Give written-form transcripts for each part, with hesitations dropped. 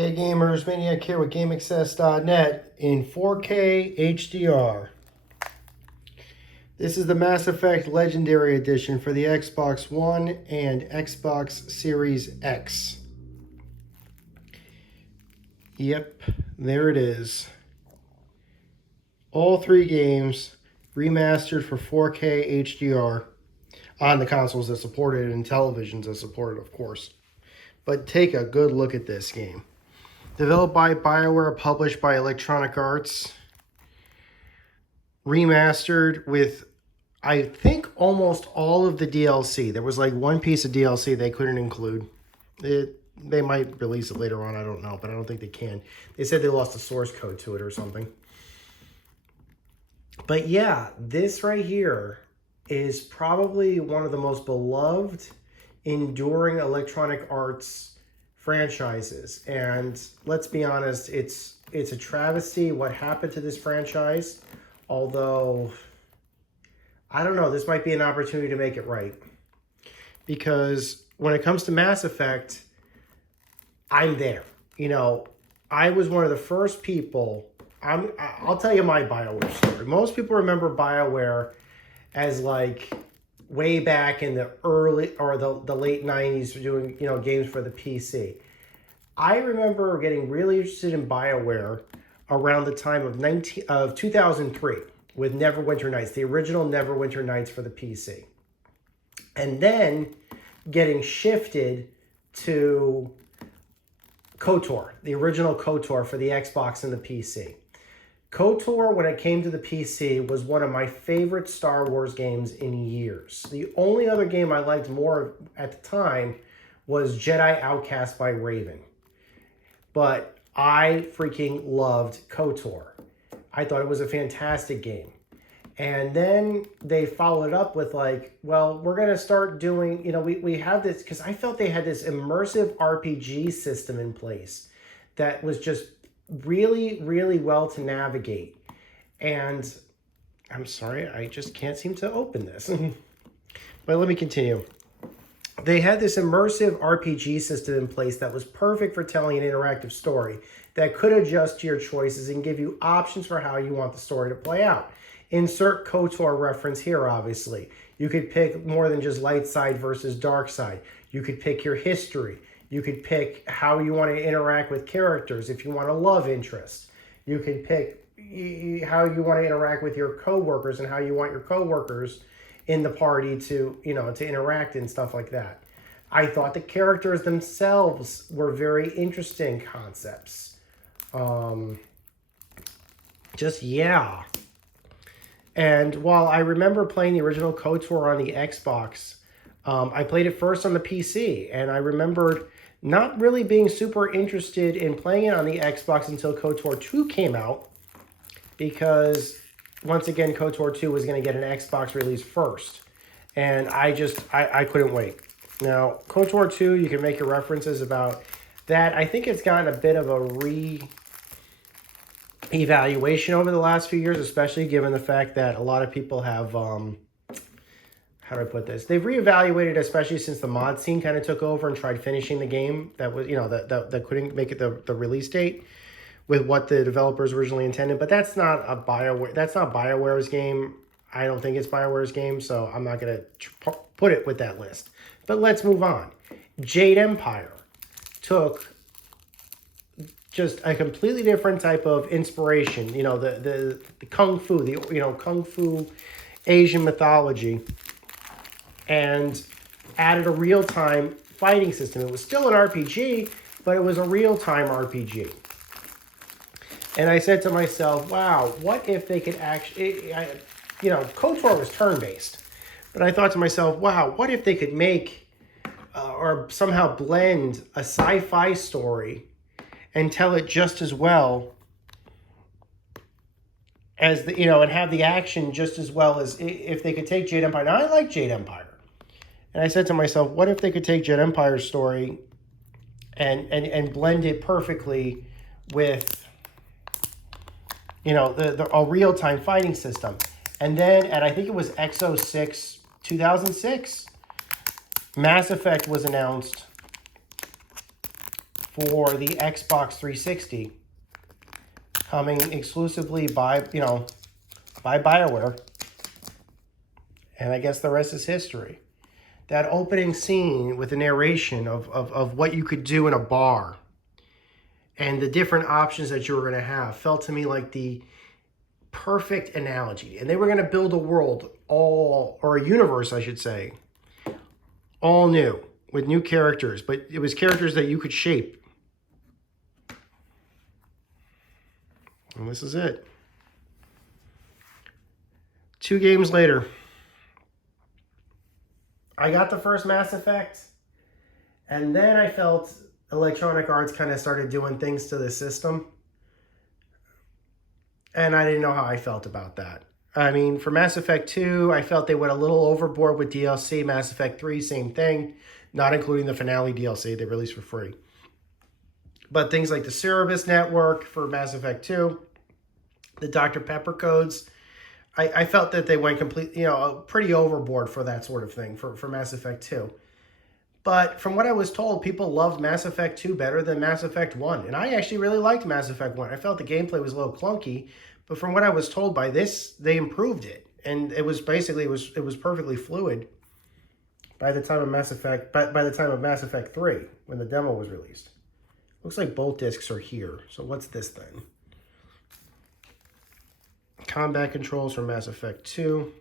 Hey gamers, Maniac here with GameAccess.net in 4K HDR. This is the Mass Effect Legendary Edition for the Xbox One and Xbox Series X. Yep, there it is. All three games remastered for 4K HDR on the consoles that support it and televisions that support it, of course. But take a good look at this game. Developed by BioWare, published by Electronic Arts. Remastered with, I think, almost all of the DLC. There was like one piece of DLC they couldn't include. They might release it later on, I don't know, but I don't think they can. They said they lost the source code to it or something. But yeah, this right here is probably one of the most beloved, enduring Electronic Arts franchises. And let's be honest, it's a travesty what happened to this franchise. Although, I don't know, this might be an opportunity to make it right. Because when it comes to Mass Effect, I'm there. You know, I was one of the first people. I'll tell you my BioWare story. Most people remember BioWare as like way back in the early or the late 90s doing, you know, games for the PC. I remember getting really interested in BioWare around the time of 2003 with Neverwinter Nights, the original Neverwinter Nights for the PC. And then getting shifted to KOTOR, the original KOTOR for the Xbox and the PC. KOTOR, when it came to the PC, was one of my favorite Star Wars games in years. The only other game I liked more at the time was Jedi Outcast by Raven. But I freaking loved KOTOR. I thought it was a fantastic game. And then they followed up with like, well, we're going to start doing, you know, we have this, because I felt they had this immersive RPG system in place that was just really, really well to navigate. And I'm sorry, I just can't seem to open this. But let me continue. They had this immersive RPG system in place that was perfect for telling an interactive story that could adjust to your choices and give you options for how you want the story to play out. Insert KOTOR reference here, obviously. You could pick more than just light side versus dark side. You could pick your history. You could pick how you want to interact with characters if you want a love interest. You could pick how you want to interact with your coworkers and how you want your coworkers in the party to, you know, to interact and stuff like that. I thought the characters themselves were very interesting concepts. Yeah. And while I remember playing the original KOTOR on the Xbox, I played it first on the PC, and I remembered not really being super interested in playing it on the Xbox until KOTOR 2 came out, because once again, KOTOR 2 was going to get an Xbox release first, and I couldn't wait. Now, KOTOR 2, you can make your references about that. I think it's gotten a bit of a re-evaluation over the last few years, especially given the fact that a lot of people have, how do I put this? They've reevaluated, especially since the mod scene kind of took over and tried finishing the game that was, you know, that couldn't make it the release date with what the developers originally intended. But that's not a BioWare. That's not BioWare's game. I don't think it's BioWare's game, so I'm not going to put it with that list. But let's move on. Jade Empire took just a completely different type of inspiration. You know, the kung fu, kung fu Asian mythology, and added a real-time fighting system. It was still an RPG, but it was a real-time RPG. And I said to myself, wow, what if they could actually, you know, KOTOR was turn-based. But I thought to myself, wow, what if they could make or somehow blend a sci-fi story and tell it just as well as, the, you know, and have the action just as well as if they could take Jade Empire. Now, I like Jade Empire. And I said to myself, what if they could take Jade Empire's story and blend it perfectly with, you know, a real-time fighting system. And then, and I think it was X06 2006, Mass Effect was announced for the Xbox 360, coming exclusively by, by BioWare. And I guess the rest is history. That opening scene with the narration of what you could do in a bar and the different options that you were going to have felt to me like the perfect analogy. And they were going to build a world or a universe, I should say, all new with new characters, but it was characters that you could shape. And this is it. 2 games later, I got the first Mass Effect, and then I felt Electronic Arts kind of started doing things to the system, and I didn't know how I felt about that. I mean, for Mass Effect 2, I felt they went a little overboard with DLC. Mass Effect 3, same thing, not including the finale DLC they released for free. But things like the Cerebus network for Mass Effect 2, the Dr. Pepper codes, I felt that they went completely, pretty overboard for that sort of thing for Mass Effect 2. But from what I was told, people loved Mass Effect 2 better than Mass Effect 1. And I actually really liked Mass Effect 1. I felt the gameplay was a little clunky, but from what I was told by this, they improved it. And it was basically, it was perfectly fluid by the time of Mass Effect 3, when the demo was released. Looks like both discs are here. So what's this then? Combat controls for Mass Effect 2.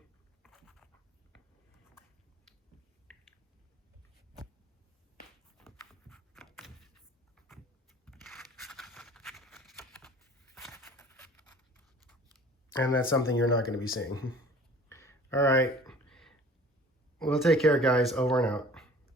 And that's something you're not going to be seeing. All right. Well, take care, guys. Over and out.